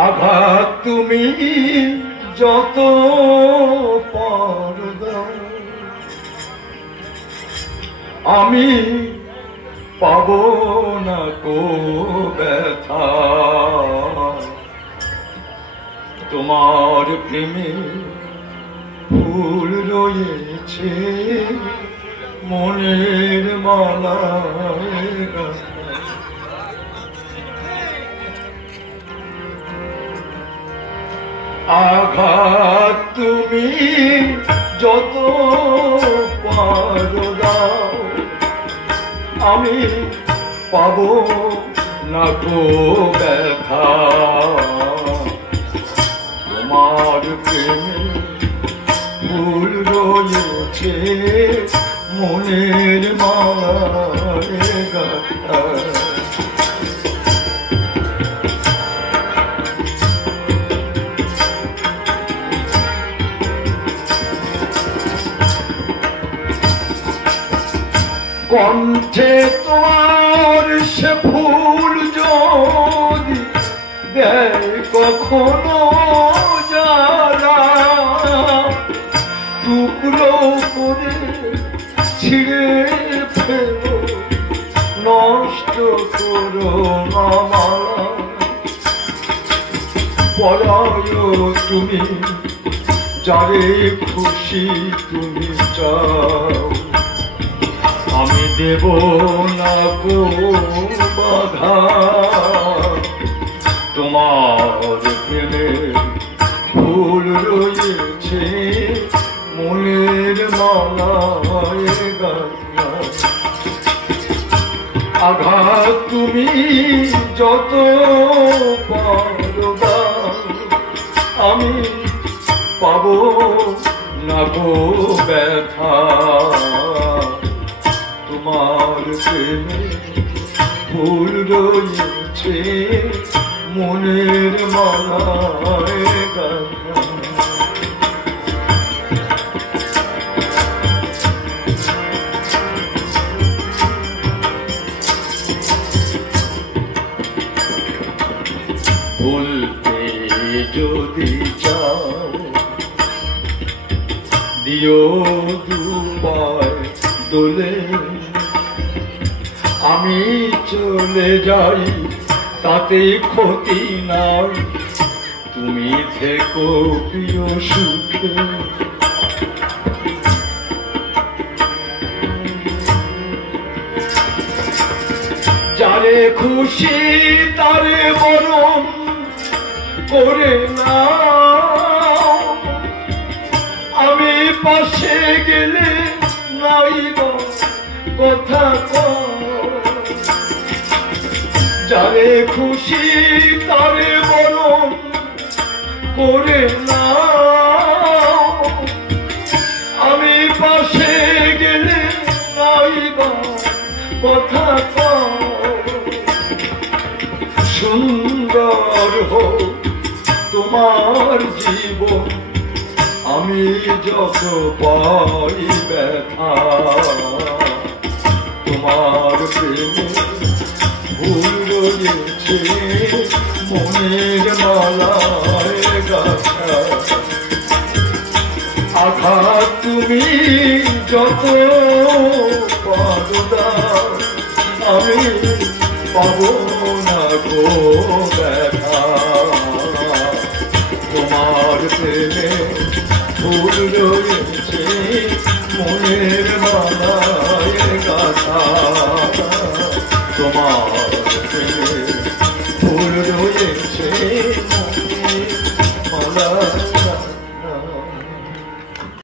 আঘাত তুমি যত পার দাও আমি পাব না কো ব্যথা তোমার প্রেমে ফুল রয়েছে মনের মালায় আঘাত তুমি যত পারো দাও আমি পাব না গো ব্যথা তোমার প্রেমে ফুল রয়েছে মনের মালায় গাথা কণ্ঠে তোমার সে ফুল যদি দেয় কখনো যারা টুকরো করে ছিঁড়ে ফেলো নষ্ট করো না মালা পরায় তুমি যারে খুশি তুমি চাও আমি দেব না কো বাধা তোমার প্রেমে ফুল রয়েছে মনের মালায় গাথা আঘাত তুমি যত পারো দাও আমি পাব না গো ব্যথা তোমার প্রেমে ফুল রয়েছে মনের মালায় গাথা বলতে যদি চাও দিও দুবার দোলে আমি চলে যাই তাতে ক্ষতি নাই তুমি থেকো প্রিয় সুখে যারে খুশি তারে বরণ করে না আমি পাশে গেলে নাই কথা যারে খুশি তারে বরণ করে না আমি পাশে গেলে নাই কথা সুন্দর হোক তোমার জীবন আমি যত পাই ব্যথা তোমার প্রেমে ফুল রয়েছে মনের মালায় গাথা আঘাত তুমি যত পারো দাও আমি পাব না গো ব্যথা প্রেমে ফুল রয়েছে মনের মালায় গাথা তোমার